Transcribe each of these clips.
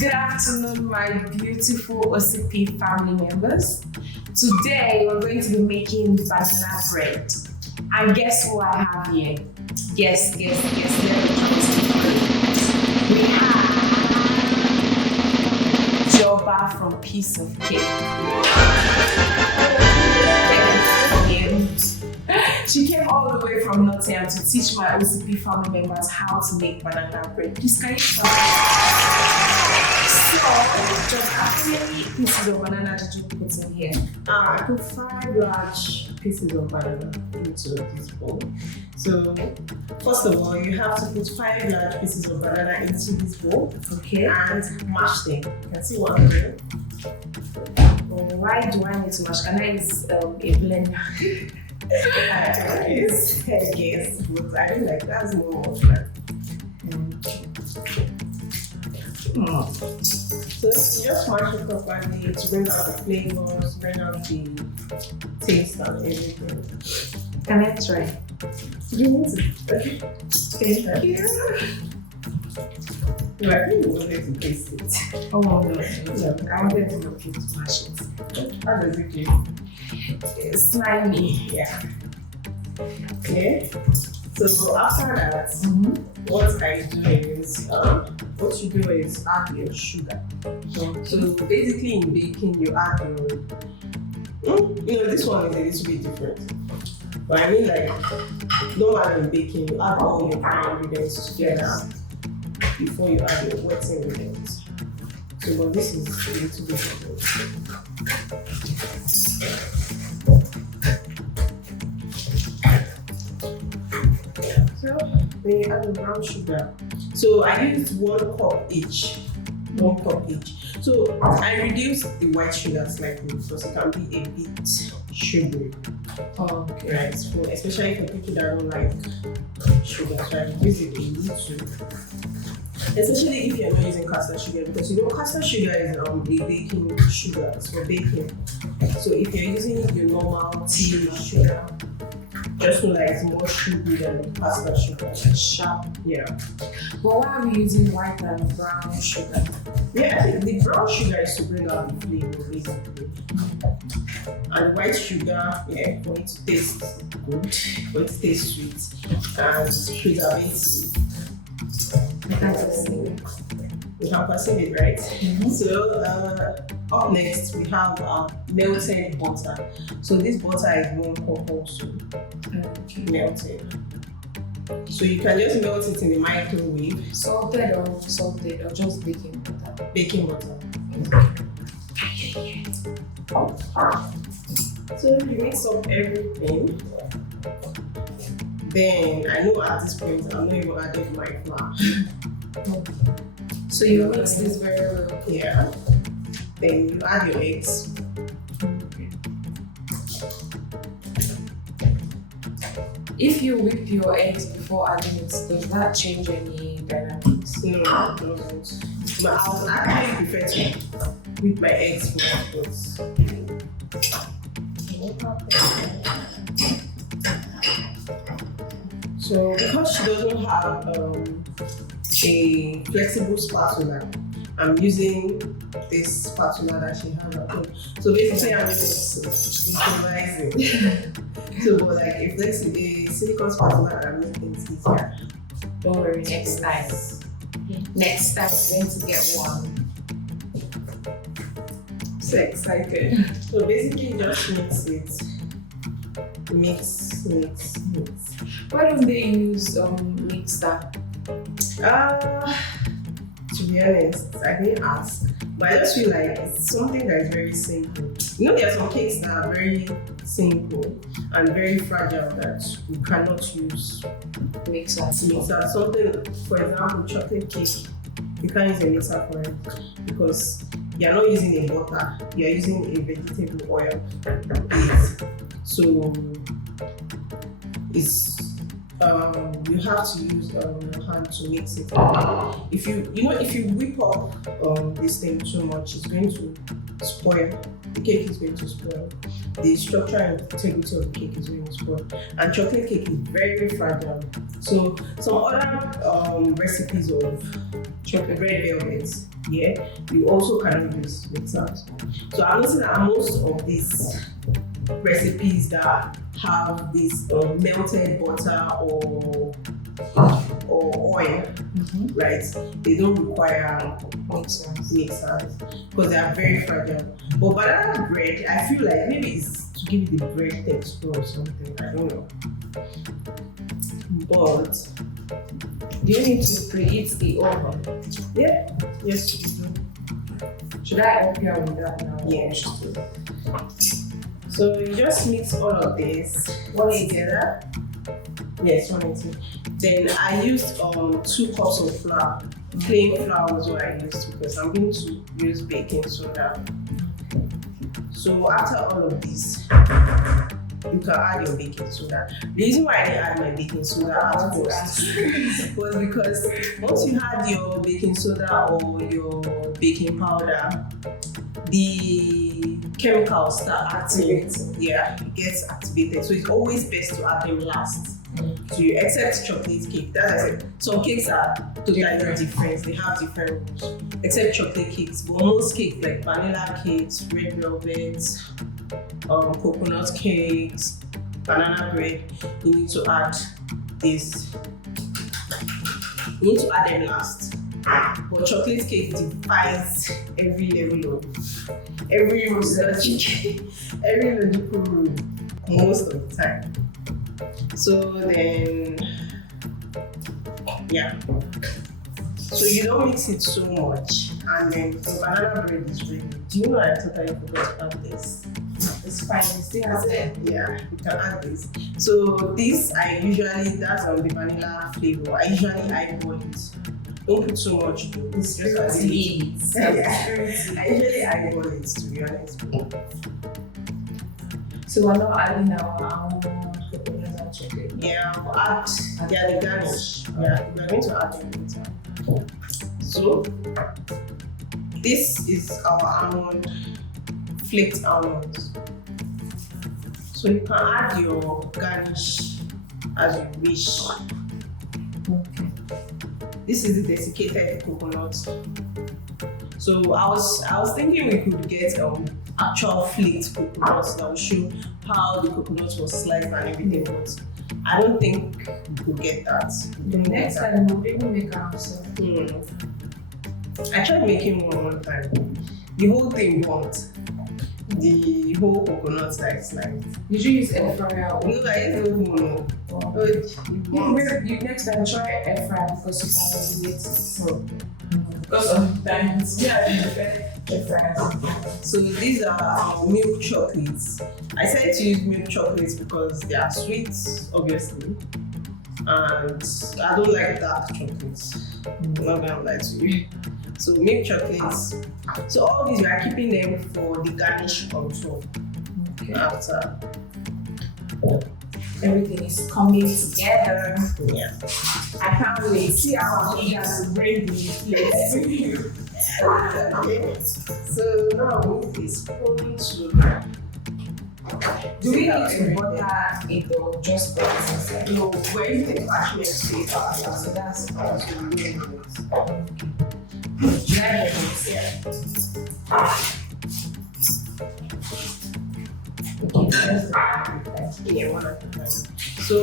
Good afternoon, my beautiful OCP family members. Today, we're going to be making banana bread. And guess who I have here? Yes. Let me we have Joba from Piece of Cake. She came all the way from Nutella to teach my OCP family members how to make banana bread. Please, can you start? So, just how many pieces of banana did you put in here? I put 5 large pieces of banana into this bowl. So, first of all, you have to put 5 large pieces of banana into this bowl. Okay. And mash them. You can see what I'm doing. Why do I need to mash? Can I use a blender? Yes, but I mean, like, that's more of that. So you just mash it properly to bring out the flavors, bring out the taste and everything. Can I try? You need to. Thank you. No, I think we wanted to taste it. Oh no, I wanted to look into mash it. How does it taste? It's slimy. Yeah. Okay. So after that, what I do is add your sugar. So basically in baking, you add your, this one is a little bit different. But I mean, like, normally in baking, you add all your dry ingredients together before you add your wet ingredients. So, but this is a little bit different. So then you add the brown sugar. So I used 1 cup each. 1 cup each. So I reduced the white sugar slightly because it can be a bit sugary. Okay. Right. So especially for people that don't like sugar. So I reduced it a little. Especially if you're not using caster sugar, because caster sugar is a baking sugar. It's for baking. So if you're using your normal tea sugar, just know that it's more sugary than caster sugar. Sharp. Yeah. But why are we using white and brown sugar? Yeah, I think the brown sugar is to bring out the flavor, basically. And white sugar, for it to taste good, for it to taste sweet, and preservative. We have perceived it, right? So, up next, we have melted butter. So, this butter is 1 cup also. Melted. So, you can just melt it in the microwave. Salted or just baking butter? Baking butter. So, you mix up everything. Then, I know at this point, I'm not even adding my flour. So you mix this very well. Yeah. Then you add your eggs. If you whip your eggs before adding it, does that change any dynamics? No, it doesn't. But I would actually prefer to whip my eggs first. So because she doesn't have a flexible spatula, I'm using this spatula that she has at home. So basically I'm just improvising. So like a silicone spatula that makes things easier. Don't worry, next time. Next time we're going to get one. So excited. So basically just mix it. Mix. Why don't they use mixer? To be honest, I didn't ask. But I just feel like it's something that is very simple. There are some cakes that are very simple and very fragile that you cannot use Mixer. Something, for example, chocolate cake, you can't use a mixer for it because you're not using a butter, you're using a vegetable oil base. So it's you have to use your hand to mix it. If you whip up this thing too much, it's going to spoil. The cake is going to spoil. The structure and integrity of the cake is going to spoil. And chocolate cake is very, very fragile. So some other recipes of chocolate red velvet. Yeah, you also cannot use mixers. So I'm noticing that most of these recipes that have this melted butter or oil, right? They don't require mixers because they are very fragile. But banana bread, I feel like maybe it's to give it the bread texture or something. I don't know. But Do you need to preheat the oven? yeah, yes, you do. Should I help you out with that now? Yes. So you just mix all of this together. Yes, 180. Then I used 2 cups of flour. Plain flour was what I used because I'm going to use baking soda. So after all of this, you can add your baking soda. The reason why I didn't add my baking soda at first was because once you add your baking soda or your baking powder, the chemicals start activating. Yeah, it gets activated. So it's always best to add them last. So you except chocolate cake. That's why I said some cakes are totally different. They have different rules. Except chocolate cakes. But most cakes like vanilla cakes, red velvet, coconut cakes, banana bread, you need to add this. You need to add them last. But chocolate cake defies every level of every logic, every logical rule most of the time. So then, yeah. So you don't mix it so much, and then the banana bread is ready. Do you know I totally forgot to add this? It's fine, you still have it. Yeah, you can add this. So this that's on the vanilla flavor. I usually eyeball it. Don't put so much though. It's just as it is. I usually eyeball it, to be honest. So we're not adding our own coconut and chocolate. Yeah, we'll add the garnish. Yeah, we're going to add them later. So this is our almond, flaked almonds. So you can add your garnish as you wish. Okay. This is the desiccated coconut. So I was thinking we could get actual flaked coconuts that will show how the coconut was sliced and everything, but I don't think we could get that. The next time we'll even make ourselves. I tried making one time. The whole thing burnt. The whole coconut that is sliced. Did you use air fryer? No, I used no. You next time try air fryer because you can regulate it. Because sometimes air fryer. So these are milk chocolates. I decided to use milk chocolates because they are sweet, obviously, and I don't like dark chocolates. I'm not gonna lie to you. So milk chocolates. So all these we are keeping them for the garnish on top. Okay. After everything is coming together. Yeah. I can't wait. See how he has to bring the plates to you. Okay. So now move this spoon to. Do we need to butter it or just put it inside? No, we're using parchment paper. So that's That's what we're doing. dry it. Yeah. Yeah, one at a time. So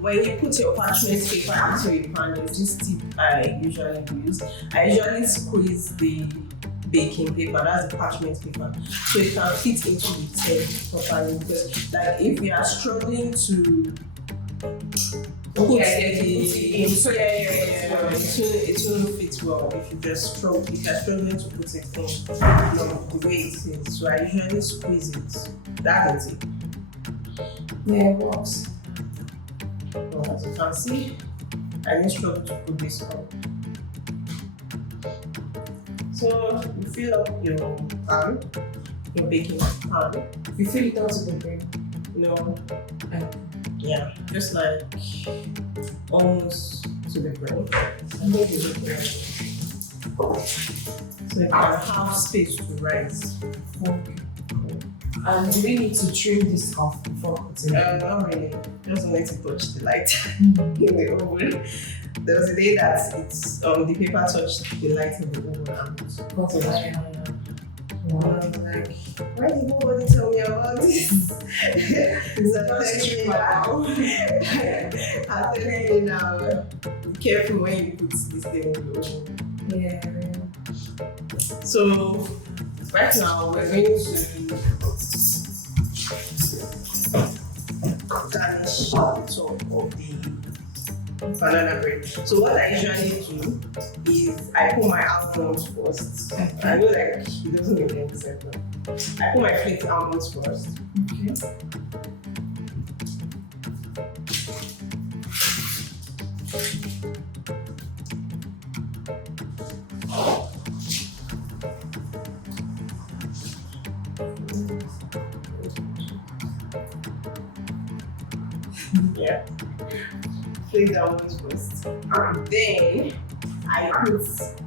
when you put your parchment paper into a pan, there's this tip I usually use. I usually squeeze the baking paper, that's the parchment paper, so it can fit into the tin properly. Because like if you are struggling to put it won't fit well if you just struggle. If you're struggling to put it in, the way it is. So I usually squeeze it. That's it. Yeah, it works. Well, as you can see, I didn't struggle to put this on. So you fill up your pan, your baking pan. You fill it out to the brim. No, yeah, just like almost to the brim. And then you look at so you can have space to rise. Okay. And do we need to trim this off before putting it? Not really. Just need to touch the light in the oven. there was a day that it's the paper touched the light in the oven and What's it was that? I was like, why did nobody tell me about this? So I'm telling you now, be careful when you put this thing in the oven. Yeah. So right now we're going to garnish the top of the banana bread. So what I usually do is I put my almonds first. Okay. I know like it doesn't make any sense. I put my flaked almonds first. Okay. Yeah. Flaked almonds first. And then I put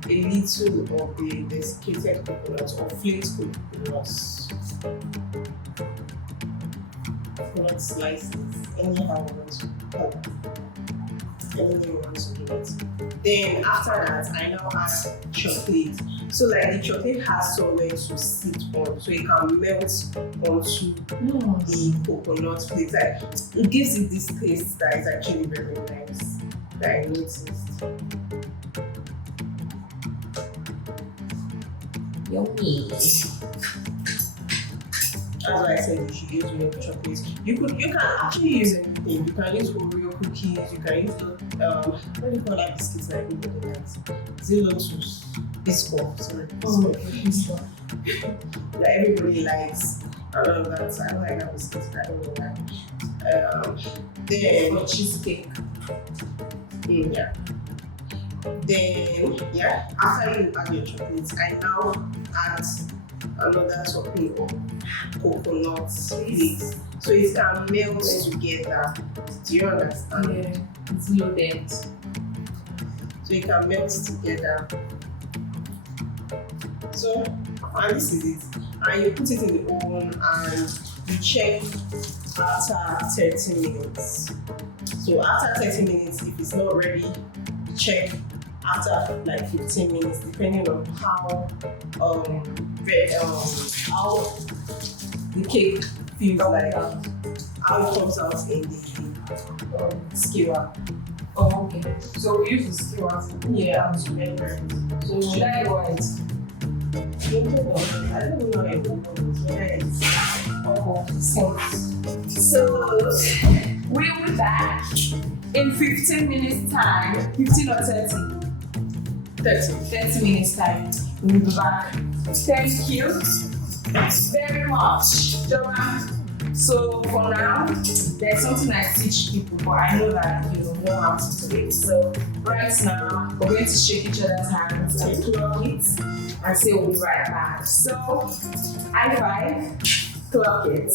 a little of the desiccated coconut or flaked coconut slices. Anyhow you want to cut it. Anything you want to do it. Then after that, I now add chocolate. So like the chocolate has somewhere to sit on, so it can melt onto the coconut flakes. Like it gives it this taste that is actually very nice. That I noticed. Yummy. That's why I said you should use milk chocolate. You can actually use anything. You can use Oreo cookies. You can use what do you call that biscuits that everybody likes? Is it Lotus? Biscoff, sorry. Biscoff. That everybody likes. I don't know that. I don't like that biscuit. I don't know that. Then For cheesecake. yeah. Then yeah, after you add your chocolates, I now add another topping of coconut flakes, so it can melt together. Do you understand? Yeah, it's loaded. So it can melt together. So, and this is it. And you put it in the oven and you check after 30 minutes. So after 30 minutes, if it's not ready, check after like 15 minutes, depending on how how the cake feels like, how it comes out in the skewer. Oh, okay. So we use the skewers. Yeah. So should I do it? I don't know. I don't know whether it's So we'll be back in 15 minutes time. 15 or 30? 30 minutes time. We'll be back. Thank you very much, Joba. So for now, there's something I teach people, but I know that you know how to do it. So right now, we're going to shake each other's hands and clock it and say we'll be right back. So high five, clock it.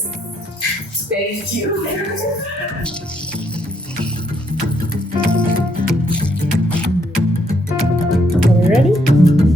Thank you. Are you ready?